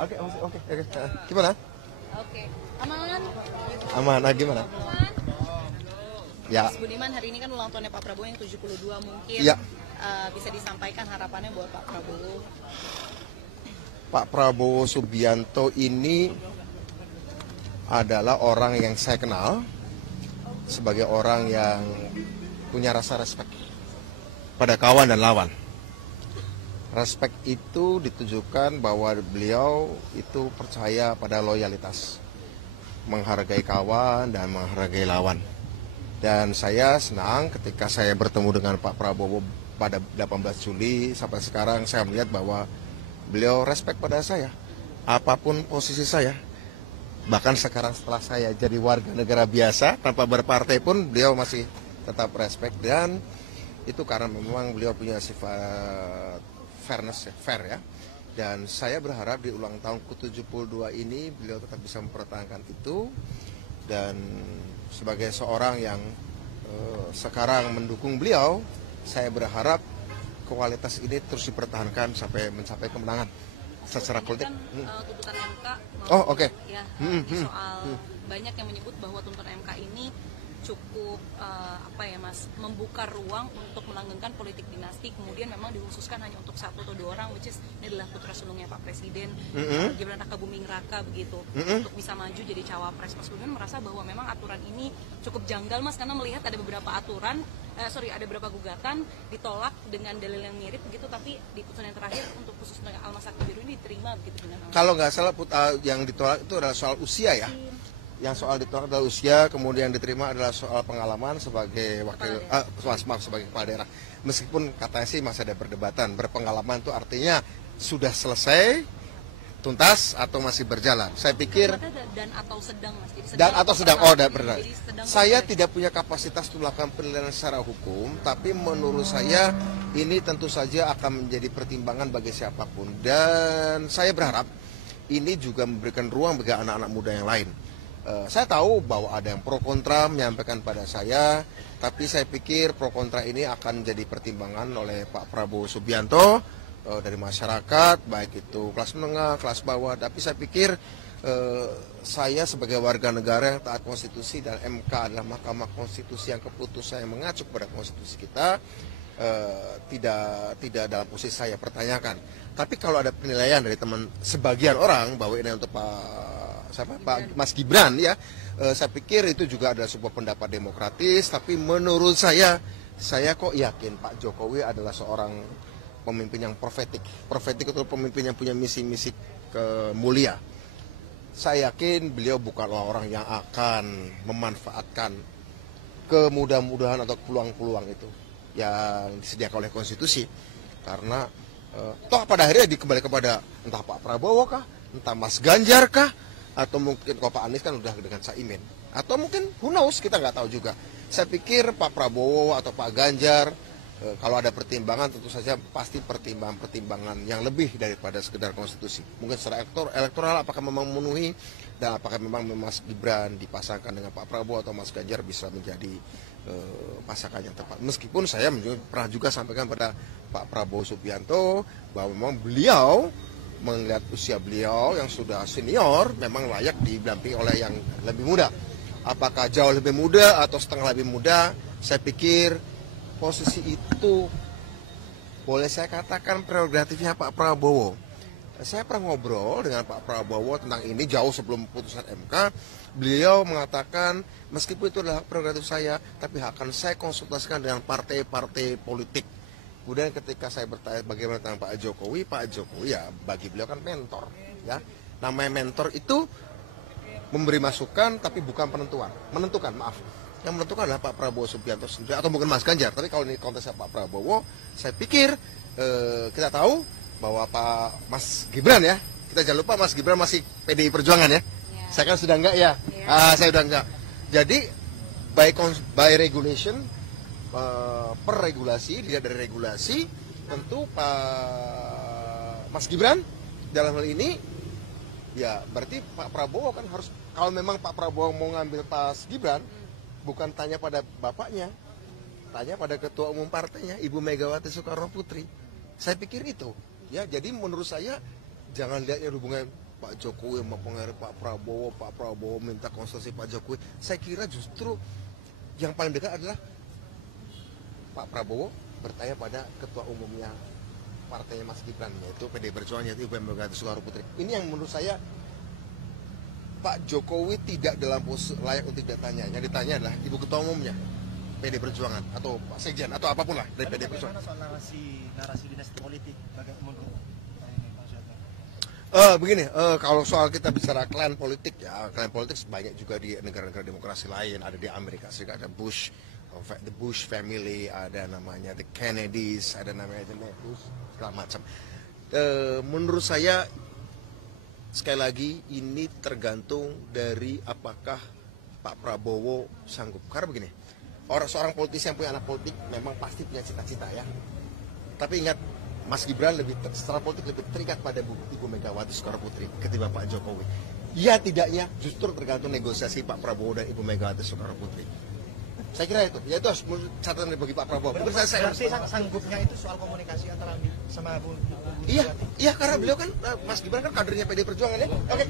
Oke, oke. Gimana? Oke. Aman. Aman, gimana? Ya. Mas Budiman, hari ini kan ulang tahunnya Pak Prabowo yang 72, mungkin Ya. Bisa disampaikan harapannya buat Pak Prabowo. Pak Prabowo Subianto ini adalah orang yang saya kenal sebagai orang yang punya rasa respect pada kawan dan lawan. Respect itu ditujukan bahwa beliau itu percaya pada loyalitas, menghargai kawan dan menghargai lawan. Dan saya senang ketika saya bertemu dengan Pak Prabowo pada 18 Juli sampai sekarang saya melihat bahwa beliau respect pada saya, apapun posisi saya. Bahkan sekarang setelah saya jadi warga negara biasa tanpa berpartai pun beliau masih tetap respect, dan itu karena memang beliau punya sifat fairness, fair ya. Dan saya berharap di ulang tahun ke-72 ini beliau tetap bisa mempertahankan itu. Dan sebagai seorang yang sekarang mendukung beliau, saya berharap kualitas ini terus dipertahankan sampai mencapai kemenangan secara politik. Tuntutan MK. Oh, oke. Ya, soal banyak yang menyebut bahwa tuntutan MK ini cukup Mas, membuka ruang untuk melanggengkan politik dinasti, kemudian memang dikhususkan hanya untuk satu atau dua orang, which is ini adalah putra sulungnya Pak Presiden, Gibran Rakabuming Raka begitu, untuk bisa maju jadi cawapres. Mas Budiman merasa bahwa memang aturan ini cukup janggal, Mas, karena melihat ada beberapa ada beberapa gugatan ditolak dengan dalil yang mirip begitu, tapi di putusan yang terakhir untuk khusus dengan Almas Sakti Biru ini diterima begitu dengan Kalau nggak salah yang ditolak itu adalah soal usia ya. Yang soal ditolak adalah usia, kemudian diterima adalah soal pengalaman sebagai sebagai kepala daerah. Meskipun katanya sih masih ada perdebatan, berpengalaman itu artinya sudah selesai, tuntas atau masih berjalan. Saya pikir dan atau sedang, Mas. Saya tidak punya kapasitas untuk melakukan penilaian secara hukum, tapi menurut saya ini tentu saja akan menjadi pertimbangan bagi siapapun. Dan saya berharap ini juga memberikan ruang bagi anak-anak muda yang lain. Saya tahu bahwa ada yang pro kontra menyampaikan pada saya, tapi saya pikir pro kontra ini akan jadi pertimbangan oleh Pak Prabowo Subianto dari masyarakat, baik itu kelas menengah, kelas bawah. Tapi saya pikir saya sebagai warga negara yang taat konstitusi, dan MK adalah Mahkamah Konstitusi yang keputusan yang mengacu pada konstitusi kita, tidak dalam posisi saya pertanyakan. Tapi kalau ada penilaian dari teman sebagian orang bahwa ini untuk Pak Mas Gibran ya, saya pikir itu juga adalah sebuah pendapat demokratis. Tapi menurut saya kok yakin Pak Jokowi adalah seorang pemimpin yang profetik itu pemimpin yang punya misi-misi mulia. Saya yakin beliau bukanlah orang yang akan memanfaatkan kemudahan-mudahan atau peluang-peluang itu yang disediakan oleh konstitusi, karena toh pada akhirnya dikembali kepada entah Pak Prabowo kah, entah Mas Ganjar kah, atau mungkin kalau Pak Anies kan udah dengan Caimin, atau mungkin who knows, kita nggak tahu juga. Saya pikir Pak Prabowo atau Pak Ganjar, kalau ada pertimbangan tentu saja pasti pertimbangan yang lebih daripada sekedar konstitusi. Mungkin secara elektoral apakah memang memenuhi, dan apakah memang Mas Gibran dipasangkan dengan Pak Prabowo atau Mas Ganjar bisa menjadi pasangan yang tepat. Meskipun saya pernah juga sampaikan pada Pak Prabowo Subianto bahwa memang beliau melihat usia beliau yang sudah senior memang layak didampingi oleh yang lebih muda. Apakah jauh lebih muda atau setengah lebih muda, saya pikir posisi itu boleh saya katakan prerogatifnya Pak Prabowo. Saya pernah ngobrol dengan Pak Prabowo tentang ini jauh sebelum putusan MK. Beliau mengatakan meskipun itu adalah prerogatif saya, tapi akan saya konsultasikan dengan partai-partai politik. Kemudian ketika saya bertanya bagaimana tentang Pak Jokowi ya bagi beliau kan mentor ya. Namanya mentor itu memberi masukan tapi bukan menentukan. Yang menentukan adalah Pak Prabowo Subianto sendiri atau mungkin Mas Ganjar. Tapi kalau ini konteksnya Pak Prabowo, saya pikir kita tahu bahwa Pak Mas Gibran ya, kita jangan lupa Mas Gibran masih PDI Perjuangan ya. Saya kan sudah enggak ya. Saya sudah enggak. Jadi by regulation, per regulasi, dilihat dari regulasi, tentu Pak Mas Gibran dalam hal ini ya berarti Pak Prabowo kan harus, kalau memang Pak Prabowo mau ngambil Mas Gibran, bukan tanya pada bapaknya, tanya pada ketua umum partainya Ibu Megawati Soekarno Putri. Saya pikir itu ya. Jadi menurut saya jangan lihatnya hubungan Pak Jokowi mempengaruhi Pak Prabowo minta konsultasi Pak Jokowi. Saya kira justru yang paling dekat adalah Pak Prabowo bertanya pada ketua umumnya partainya Mas Gibran, yaitu PD Perjuangan, yaitu Ibu Megawati Soekarno Putri. Ini yang menurut saya Pak Jokowi tidak dalam posisi layak untuk ditanya. Yang ditanya adalah Ibu Ketua Umumnya PD Perjuangan atau Pak Sekjen atau apapun lah dari PD Perjuangan. Soal narasi dinasti politik bagaimana menurut Bang Syahdo? Begini, kalau soal kita bicara klan politik ya, klan politik banyak juga di negara-negara demokrasi lain. Ada di Amerika Serikat, ada the Bush family, ada namanya the Kennedys, ada namanya the Bush, segala macam. Menurut saya sekali lagi ini tergantung dari apakah Pak Prabowo sanggup. Karena begini, seorang politisi yang punya anak politik memang pasti punya cita-cita ya. Tapi ingat, Mas Gibran secara politik lebih terikat pada Ibu Megawati Soekarno Putri ketimbang Pak Jokowi. Ya tidaknya justru tergantung negosiasi Pak Prabowo dan Ibu Megawati Soekarno Putri. Saya kira itu, ya itu harus catatan bagi Pak Prabowo. Berarti sanggupnya itu soal komunikasi antara sama Bu Iya, karena beliau kan Mas Gibran kan kadernya PD Perjuangan ya. Oke.